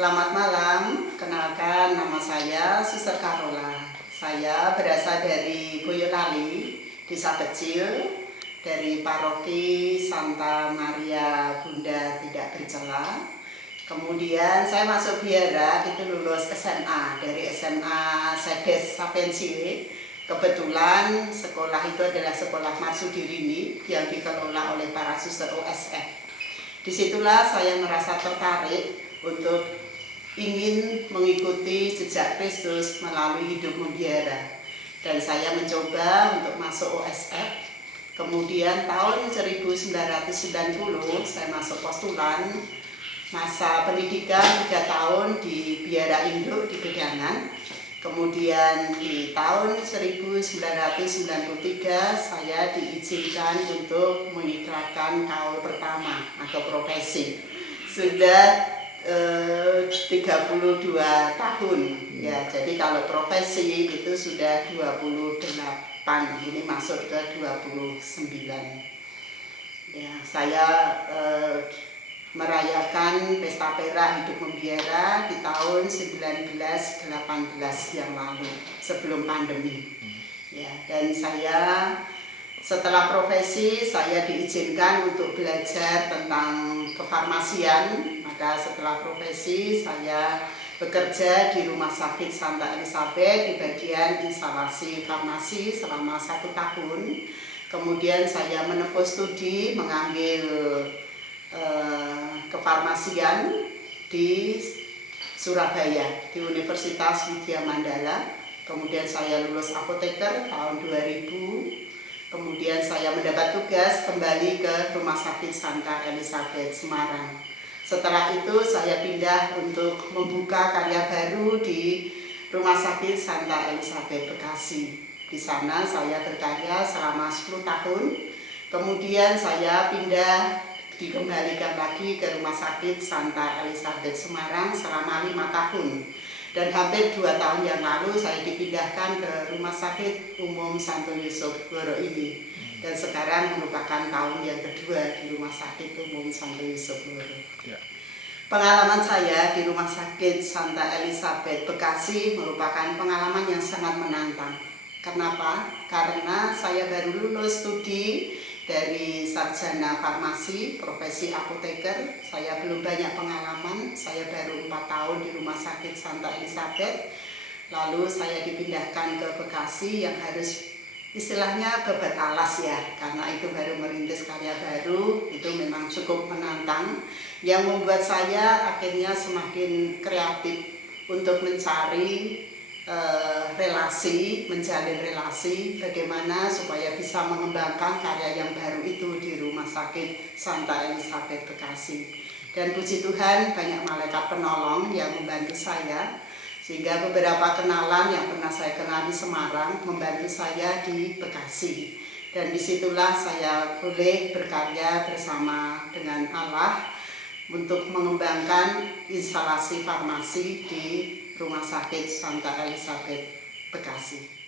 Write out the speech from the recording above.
Selamat malam, kenalkan nama saya Suster Carola. Saya berasal dari Boyolali, desa kecil, dari paroki Santa Maria Bunda Tidak Bercela. Kemudian saya masuk biara, itu lulus SMA, dari SMA Sedes Sapensiwe. Kebetulan sekolah itu adalah sekolah Marsudirini yang dikelola oleh para suster OSF. Disitulah saya merasa tertarik untuk ingin mengikuti jejak Kristus melalui hidup membiara. Dan saya mencoba untuk masuk OSF. Kemudian tahun 1990 saya masuk postulan, masa pendidikan 3 tahun di Biara Induk di Gedangan. Kemudian di tahun 1993 saya diizinkan untuk mengikrarkan kaul pertama atau profesi. Sudah 32 tahun ya. Jadi kalau profesi itu sudah 28, ini masuk ke 29. Ya, saya merayakan pesta perak hidup membiara di tahun 1918 yang lalu, sebelum pandemi. Ya, dan saya setelah profesi saya diizinkan untuk belajar tentang kefarmasian. Maka setelah profesi saya bekerja di Rumah Sakit Santa Elizabeth di bagian instalasi farmasi selama 1 tahun. Kemudian saya menempuh studi mengambil kefarmasian di Surabaya di Universitas Widya Mandala. Kemudian saya lulus apoteker tahun 2000. Kemudian saya mendapat tugas kembali ke Rumah Sakit Santa Elizabeth Semarang. Setelah itu saya pindah untuk membuka karya baru di Rumah Sakit Santa Elizabeth Bekasi. Di sana saya berkarya selama 10 tahun. Kemudian saya pindah dikembalikan lagi ke Rumah Sakit Santa Elizabeth Semarang selama 5 tahun. Dan hampir 2 tahun yang lalu saya dipindahkan ke Rumah Sakit Umum Santo Yusuf Woro ini. Dan sekarang merupakan tahun yang kedua di Rumah Sakit Umum Santo Yusuf Woro. Ya. Pengalaman saya di Rumah Sakit Santa Elizabeth Bekasi merupakan pengalaman yang sangat menantang. Kenapa? Karena saya baru lulus studi dari sarjana farmasi, profesi apoteker. Saya belum banyak pengalaman, saya baru 4 tahun di Rumah Sakit Santa Elizabeth. Lalu saya dipindahkan ke Bekasi yang harus istilahnya bebat alas ya, karena itu baru merintis karya baru, itu memang cukup menantang. Yang membuat saya akhirnya semakin kreatif untuk mencari menjalin relasi bagaimana supaya bisa mengembangkan karya yang baru itu di Rumah Sakit Santa Elizabeth Bekasi. Dan puji Tuhan banyak malaikat penolong yang membantu saya, sehingga beberapa kenalan yang pernah saya kenal di Semarang membantu saya di Bekasi. Dan disitulah saya boleh berkarya bersama dengan Allah untuk mengembangkan instalasi farmasi di Rumah Sakit Santa Elizabeth Bekasi.